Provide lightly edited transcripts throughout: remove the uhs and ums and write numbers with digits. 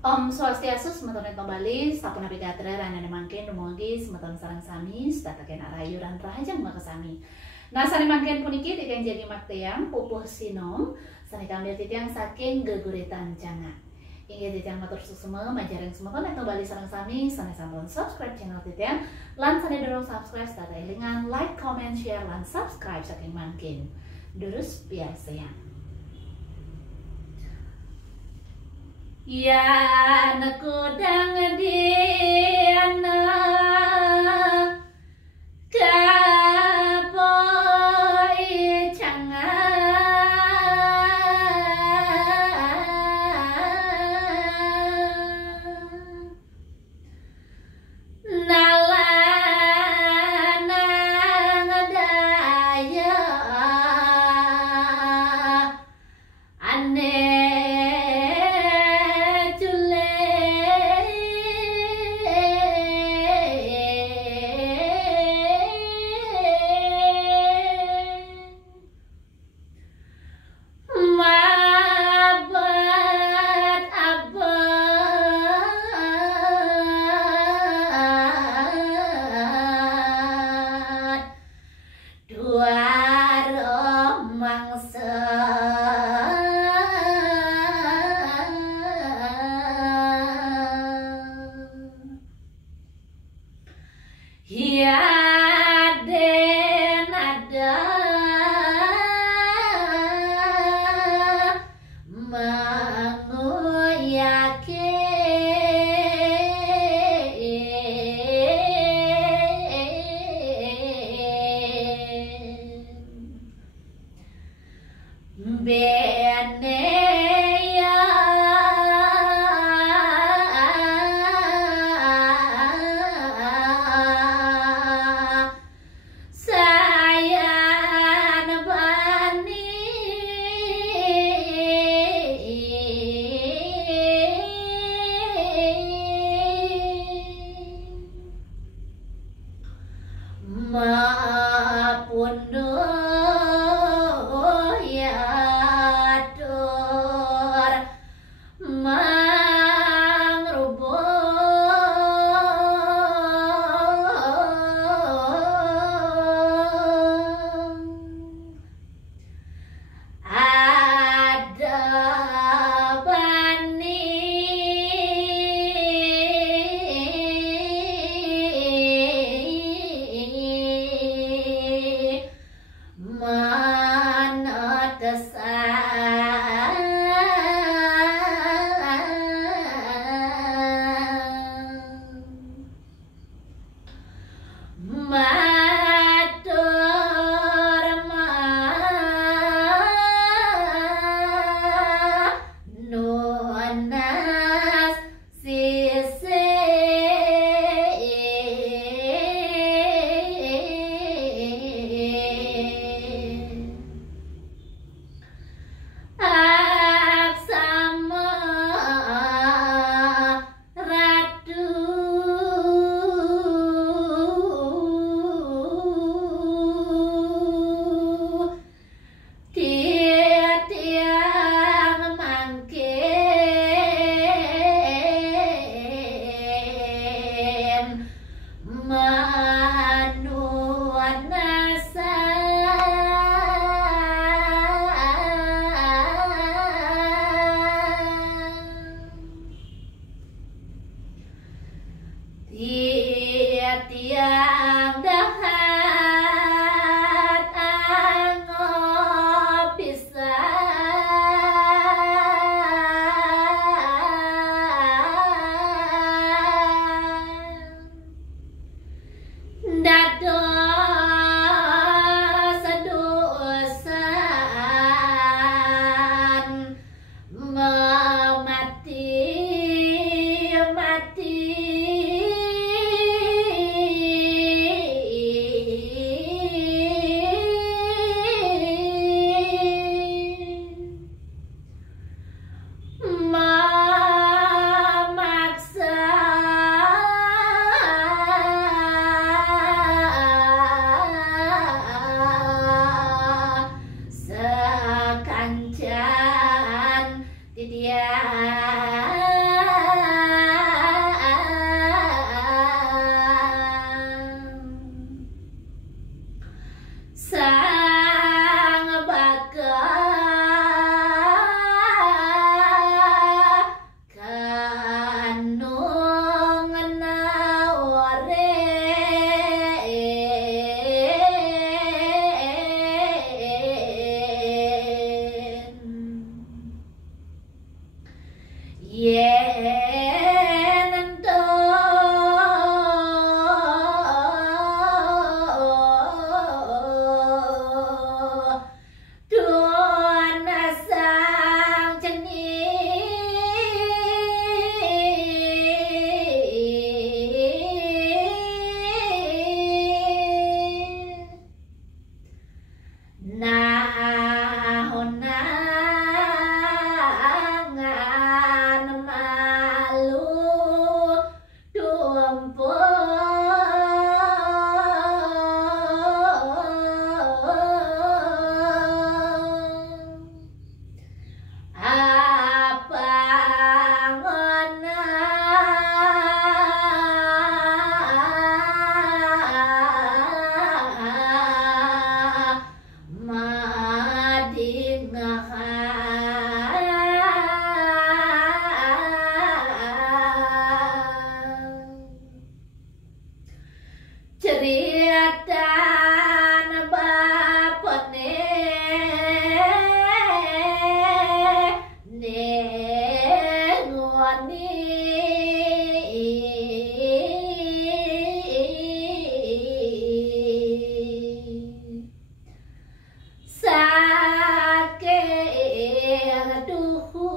Om Swastiastu, semeton kembali, sapun api gatra, rana mangkin, dumugi, semeton sarang sami, setataken arayu dan rahajang makasami. Nah, sani mangkin puniki titiang jadi makteang, pupuh sinom, sani kambil titiang saking geguritan jangan. Ingat titiang matur susuma, majareng semeton kembali sarang sami, sani sampun subscribe channel titiang, lan sani dorong subscribe, tata elingan, like, comment, share, lan subscribe saking mangkin. Durus biar sayang. Ya nakudang di anak kaboy cangan nalanang daya ane Hiaden ada menguyakin bene mapunduh ya dur mangrubung ada bani mana desan matur manunas sise aksama ratu tiang mangkin manuanasa tiang dahat angop pisan dados dosan memati mati yen ento tuan sang cening nahonangan malu tumpung apa ngona cerita bapakne nengoni saking duhu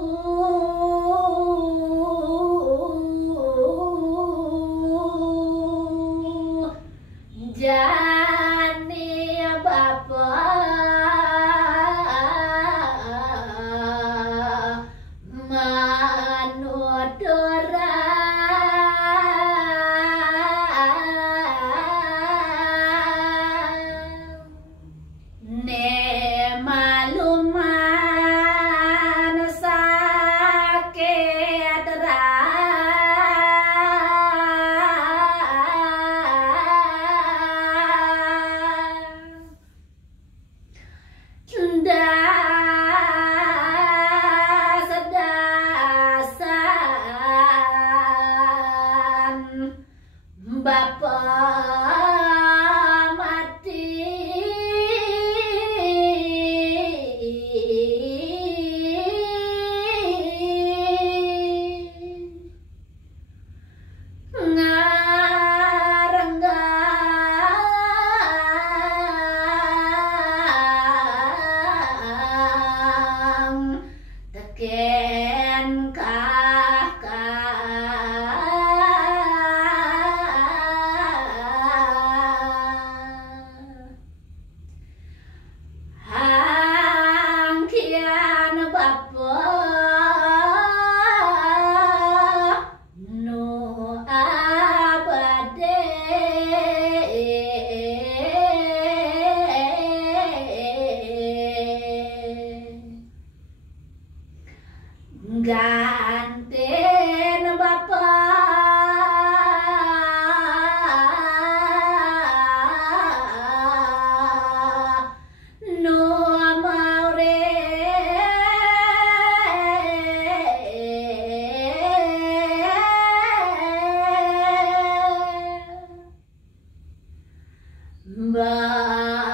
jani bapak manudora ne maluman sakit das-dasan bapak mati ngarenggang teken hangkian bapak nu abade ganten bapak nu maure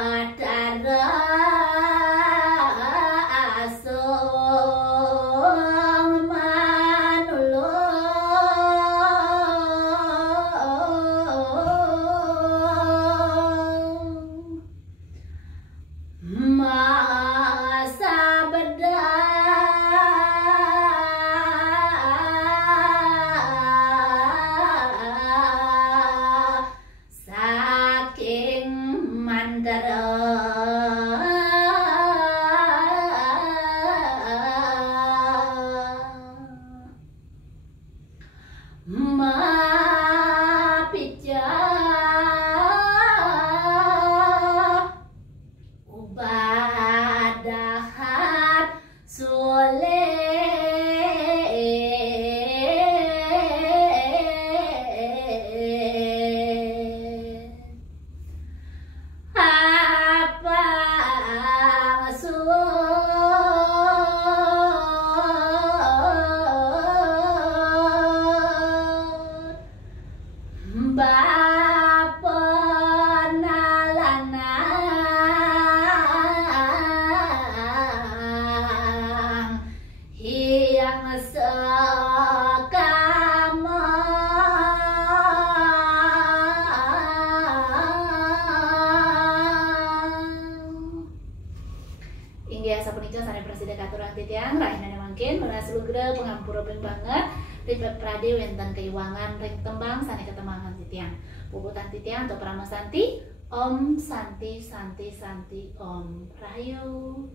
Batara asong manulung masa bedah saking mandara mapija ubadahat sole Ribet prade wenten keiwangan ring tembang sane ketembangan titiang. Puputan titiang atau Prama Santi. Om Santi Santi Santi Om Rahayu.